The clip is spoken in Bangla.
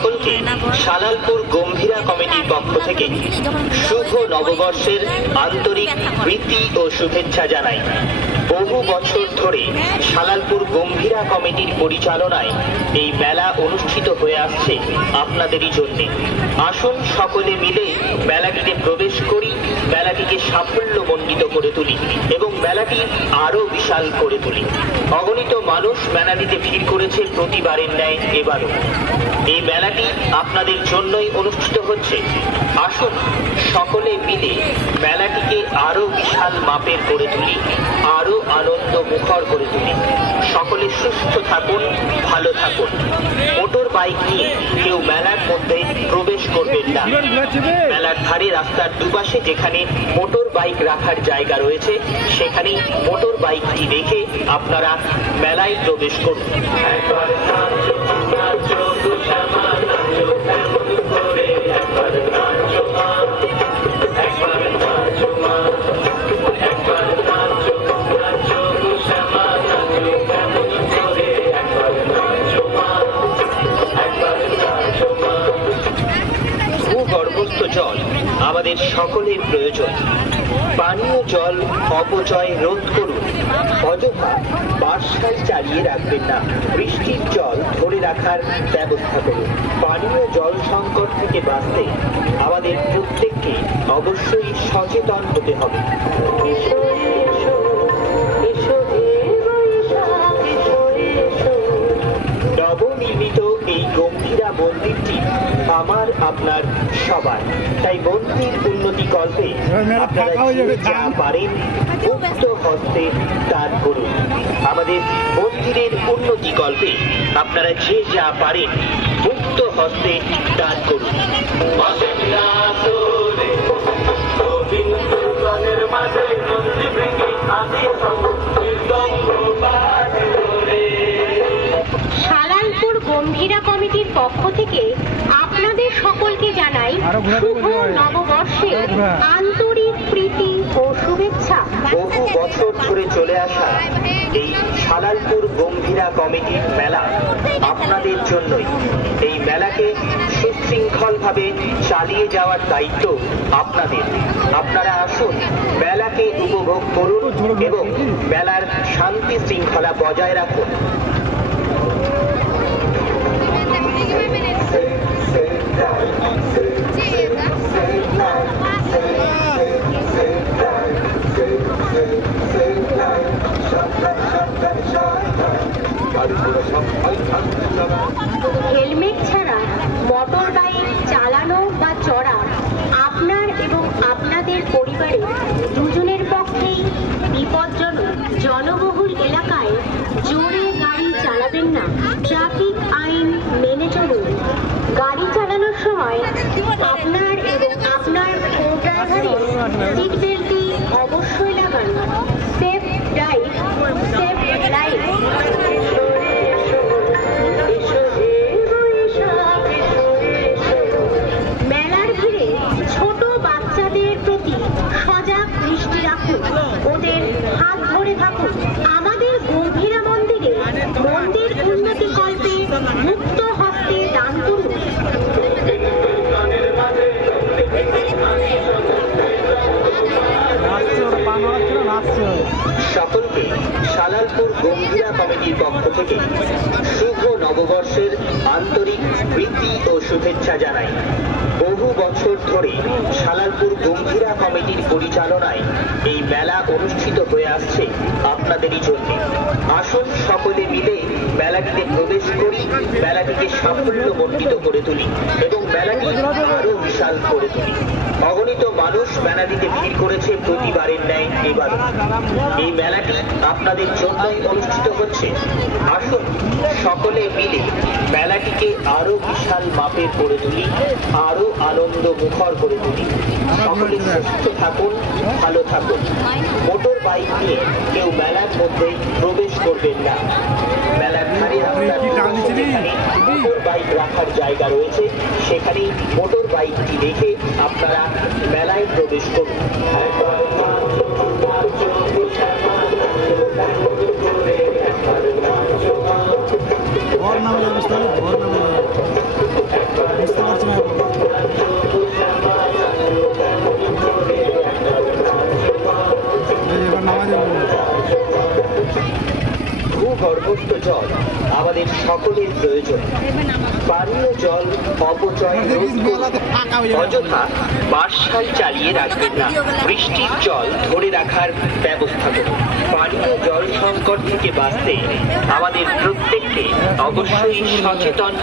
সকলকে সালালপুর গম্ভীরা কমিটির পক্ষ থেকে শুভ নববর্ষের আন্তরিক প্রীতি ও শুভেচ্ছা জানাই। বহু বছর ধরে সালালপুর গম্ভীরা কমিটির পরিচালনায় এই মেলা অনুষ্ঠিত হয়ে আসছে আপনাদেরই জন্যে। আসুন সকলে মিলে মেলাটিতে প্রবেশ করি, মেলাটিকে সাফল্যমণ্ডিত করে তুলি এবং মেলাটি আরো বিশাল করে তুলি। অগণিত মানুষ মেলাটিতে ভিড় করেছে প্রতিবারের ন্যায় এবারও। এই মেলাটি আপনাদের জন্যই অনুষ্ঠিত হচ্ছে। আসুন সকলে মিলে মেলাটিকে আরো বিশাল মাপের করে তুলি, আরো আনন্দ মুখর করে তুলি। সকলে সুস্থ থাকুন, ভালো থাকুন। মোটর বাইক নিয়ে কেউ মেলার মধ্যে প্রবেশ করবেন না। মেলার ধারে রাস্তার দুপাশে যেখানে মোটর বাইক রাখার জায়গা রয়েছে সেখানেই মোটর বাইকটি রেখে আপনারা মেলায় প্রবেশ করুন। ভূগর্ভস্থ জল আমাদের সকলের প্রয়োজন। পানীয় জল অপচয় রোধ করুন। অযথা বার্ষায় চালিয়ে রাখবেন না। বৃষ্টির জল ধরে রাখার ব্যবস্থা করুন। পানীয় জল সংকট থেকে বাঁচতে আমাদের প্রত্যেককে অবশ্যই সচেতন হতে হবে। নবনির্মিত এই গম্ভীরা মন্দিরটি আমার আপনার সবার, তাই মন্দির উন্নতি কল্পে আপনারা যা পারেন মুক্ত হস্তে দান করুন। আমাদের মন্দিরের উন্নতি কল্পে আপনারা যে যা পারেন মুক্ত হস্তে দান করুন। সালালপুর গম্ভীরা কমিটির পক্ষ থেকে আপনাদের সকলকে জানাই শুভ নববর্ষের আন্তরিক প্রীতি ও শুভেচ্ছা। বহু বছর ধরে চলে আসা এই সালালপুর গম্ভীরা কমিটির মেলা আপনাদের জন্যই। এই মেলাকে সুশৃঙ্খলভাবে চালিয়ে যাওয়ার দায়িত্ব আপনাদের। আপনারা আসুন, মেলাকে উপভোগ করুন এবং মেলার শান্তি শৃঙ্খলা বজায় রাখুন। হেলমেট ছাড়া মোটর বাইক চালানো বা চড়া আপনার এবং আপনাদের পরিবারের দুজনের পক্ষেই বিপজ্জনক। জনবহুল এলাকায় জোরে গাড়ি চালাবেন না। ট্রাফিক আইন মেনে চলুন। গাড়ি চালানোর সময় আপনার এবং আপনার ড্রাইভারের সিট বেল্টটি অবশ্যই লাগান। Safe drive, safe life. মেলার ভিড়ে ছোট বাচ্চাদের প্রতি সজাগ দৃষ্টি রাখুন। ওদের হাত ধরে থাকুন। আমাদের গম্ভীরা মন্দিরে মন্দির উন্নতি কল্পে মুক্ত হস্তে দান করুন। সকলকে সালালপুর গম্ভীরা কমিটির পক্ষ থেকে শুভ নববর্ষের আন্তরিক প্রীতি ও শুভেচ্ছা জানাই। বহু বছর ধরে সালালপুর গম্ভীরা কমিটির পরিচালনায় এই মেলা অনুষ্ঠিত হয়ে আসছে আপনাদেরই জন্য। আসুন সকলে মিলে মেলাটিতে প্রবেশ করি, মেলাটিকে সাফল্যমণ্ডিত করে তুলি এবং মেলাটি আরো বিশাল করে তুলি। অগণিত মানুষ মেলাটিতে ভিড় করেছে প্রতিবারের ন্যায় এবারও। এই মেলাটি আপনাদের জন্যই অনুষ্ঠিত হচ্ছে। আসুন সকলে মিলে মেলাটিকে আরো বিশাল মাপের করে তুলি, আরো আনন্দ মুখর করে তুলি। সকলে সুস্থ থাকুন, ভালো থাকুন। মোটর বাইক নিয়ে কেউ মেলার মধ্যে প্রবেশ করবেন না। মেলার ধারে মোটর বাইক রাখার জায়গা রয়েছে সেখানেই মোটর বাইকটি রেখে আপনারা মেলায় প্রবেশ করুন। ভর নামে জল আমাদের সকলের প্রয়োজন। পানীয় জল অপচয় রোধ করুন। অযথা মার্শাল চালিয়ে রাখবেন না। বৃষ্টির জল ধরে রাখার ব্যবস্থা করুন। পানীয় জল সংকট থেকে বাঁচতে আমাদের প্রত্যেককে অবশ্যই সচেতন